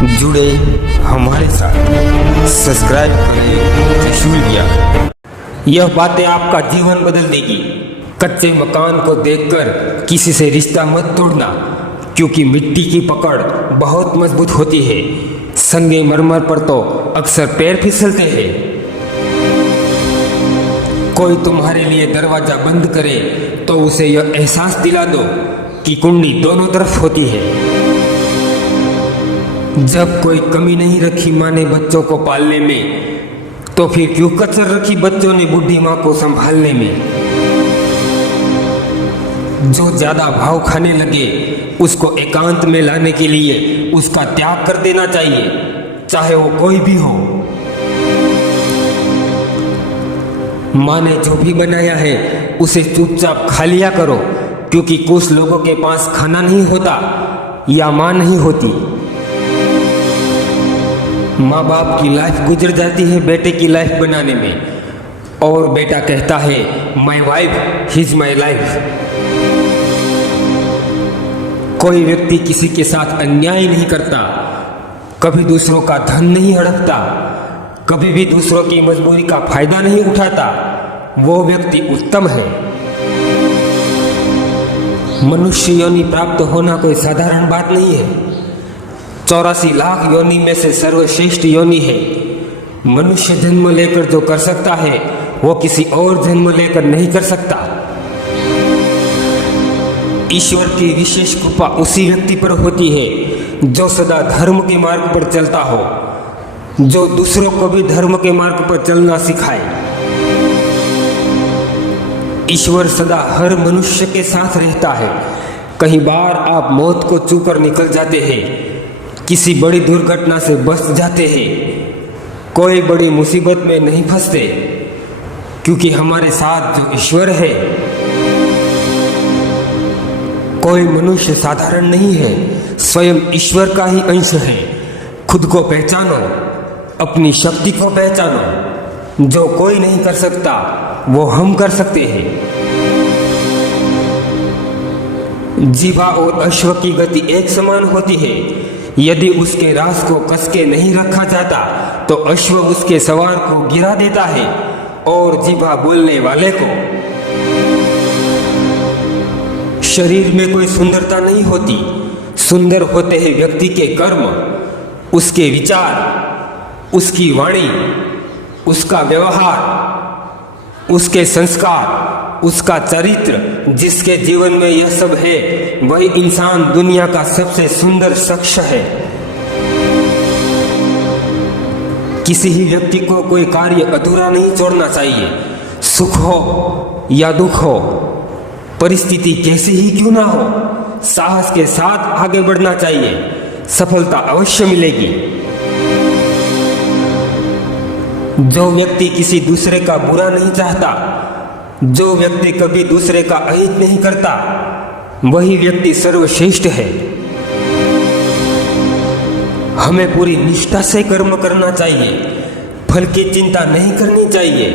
जुड़े हमारे साथ, सब्सक्राइब करें त्रिशूल ज्ञान। यह बातें आपका जीवन बदल देगी। कच्चे मकान को देखकर किसी से रिश्ता मत तोड़ना, क्योंकि मिट्टी की पकड़ बहुत मजबूत होती है। संगे मरमर पर तो अक्सर पैर फिसलते हैं। कोई तुम्हारे लिए दरवाजा बंद करे तो उसे यह एहसास दिला दो कि कुंडी दोनों तरफ होती है। जब कोई कमी नहीं रखी माँ ने बच्चों को पालने में, तो फिर क्यों कसर रखी बच्चों ने बूढ़ी माँ को संभालने में। जो ज्यादा भाव खाने लगे उसको एकांत में लाने के लिए उसका त्याग कर देना चाहिए, चाहे वो कोई भी हो। माँ ने जो भी बनाया है उसे चुपचाप खा लिया करो, क्योंकि कुछ लोगों के पास खाना नहीं होता या माँ नहीं होती। माँ बाप की लाइफ गुजर जाती है बेटे की लाइफ बनाने में, और बेटा कहता है my wife is my life. कोई व्यक्ति किसी के साथ अन्याय नहीं करता, कभी दूसरों का धन नहीं हड़पता, कभी भी दूसरों की मजबूरी का फायदा नहीं उठाता, वो व्यक्ति उत्तम है। मनुष्य योनि प्राप्त होना कोई साधारण बात नहीं है। 84 लाख योनि में से सर्वश्रेष्ठ योनि है। मनुष्य जन्म लेकर जो कर सकता है वो किसी और जन्म लेकर नहीं कर सकता। ईश्वर की विशेष कृपा उसी व्यक्ति पर होती है जो सदा धर्म के मार्ग पर चलता हो, जो दूसरों को भी धर्म के मार्ग पर चलना सिखाए। ईश्वर सदा हर मनुष्य के साथ रहता है। कई बार आप मौत को छूकर निकल जाते हैं, किसी बड़ी दुर्घटना से बच जाते हैं, कोई बड़ी मुसीबत में नहीं फंसते, क्योंकि हमारे साथ जो ईश्वर है। कोई मनुष्य साधारण नहीं है, स्वयं ईश्वर का ही अंश है। खुद को पहचानो, अपनी शक्ति को पहचानो। जो कोई नहीं कर सकता वो हम कर सकते हैं। जीवा और अश्व की गति एक समान होती है। यदि उसके रास को कस के नहीं रखा जाता तो अश्व उसके सवार को गिरा देता है, और जीवा बोलने वाले को। शरीर में कोई सुंदरता नहीं होती, सुंदर होते हैं व्यक्ति के कर्म, उसके विचार, उसकी वाणी, उसका व्यवहार, उसके संस्कार, उसका चरित्र। जिसके जीवन में यह सब है वही इंसान दुनिया का सबसे सुंदर शख्स है। किसी ही व्यक्ति को कोई कार्य अधूरा नहीं छोड़ना चाहिए। सुख हो या दुख हो, परिस्थिति कैसी ही क्यों ना हो, साहस के साथ आगे बढ़ना चाहिए। सफलता अवश्य मिलेगी। जो व्यक्ति किसी दूसरे का बुरा नहीं चाहता, जो व्यक्ति कभी दूसरे का अहित नहीं करता, वही व्यक्ति सर्वश्रेष्ठ है। हमें पूरी निष्ठा से कर्म करना चाहिए, फल की चिंता नहीं करनी चाहिए।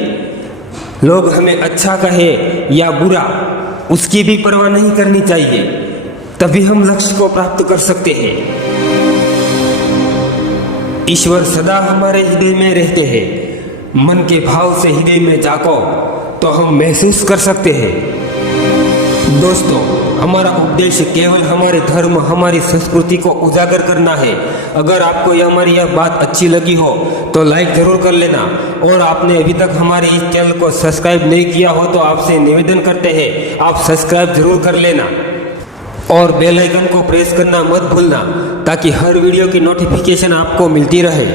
लोग हमें अच्छा कहे या बुरा, उसकी भी परवाह नहीं करनी चाहिए, तभी हम लक्ष्य को प्राप्त कर सकते हैं। ईश्वर सदा हमारे हृदय में रहते हैं। मन के भाव से हृदय में झांको तो हम महसूस कर सकते हैं। दोस्तों, हमारा उद्देश्य केवल हमारे धर्म, हमारी संस्कृति को उजागर करना है। अगर आपको हमारी यह बात अच्छी लगी हो तो लाइक जरूर कर लेना, और आपने अभी तक हमारे इस चैनल को सब्सक्राइब नहीं किया हो तो आपसे निवेदन करते हैं आप सब्सक्राइब जरूर कर लेना, और बेल आइकन को प्रेस करना मत भूलना, ताकि हर वीडियो की नोटिफिकेशन आपको मिलती रहे।